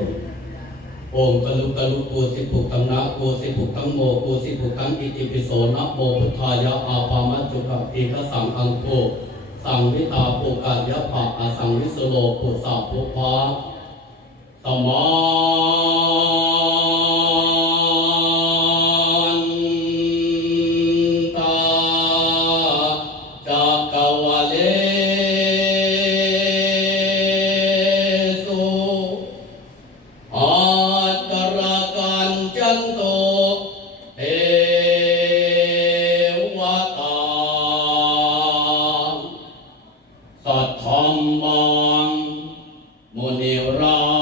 ุขโอมกลุกลุกูสิปุกตังนะกูสิปุกตังโมกูสิปุกตังอิติปิโสนะโมพุทธายะอาปามจุกัติขสังคังโกสังวิตาปุกายะปะอสังวิสโลปุสัพพุพะสมา โมเนรอ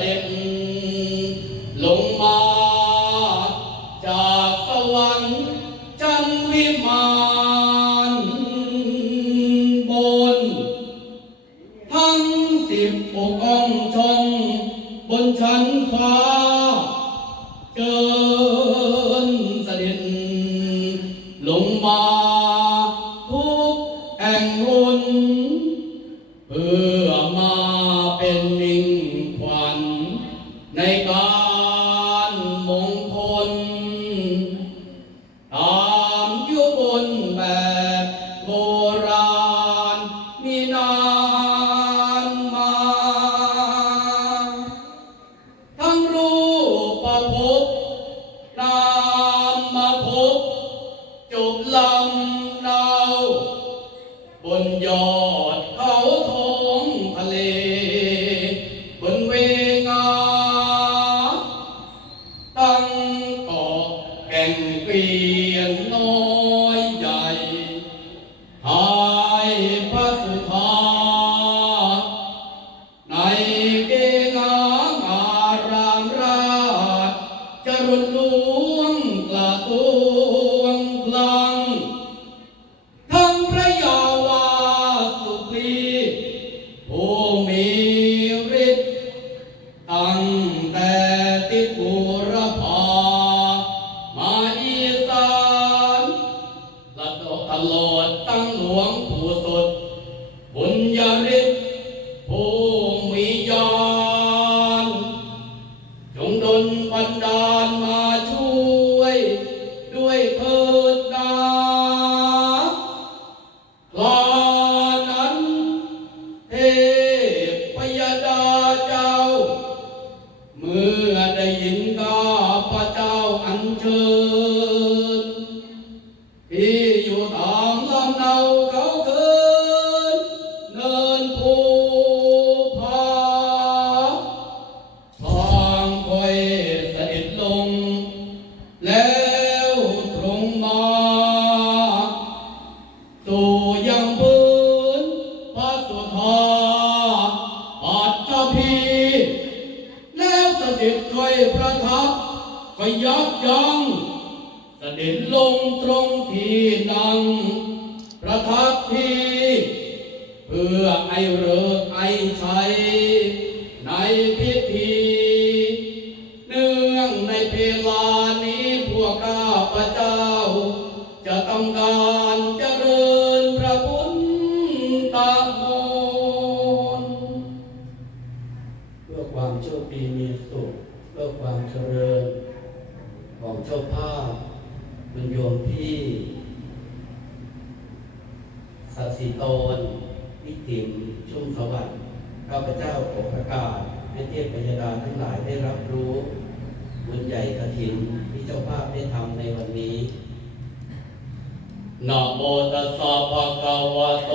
เด็จ ลงมาจากสวรรค์จันวิมานบน ทั้งสิบอกองชนบนชั้นฟ้าเจอ Me. ปัตตพีแล้วเสด็จค่อยประทับก็ยับยั้งเสด็จลงตรงที่นั่งประทับที่เพื่อไอเริกไอชัยในพิ สุขเพื่อความเจริญ ของเจ้าภาพคุณโยมพี่สัตสิโตนวิถิมชุ่มสวัสดิ์ข้าพเจ้าขอประกาศให้เทพพยดาทั้งหลายได้รับรู้บุญใหญ่กฐินที่เจ้าภาพได้ทำในวันนี้นะโมตัสสะภะคะวะโต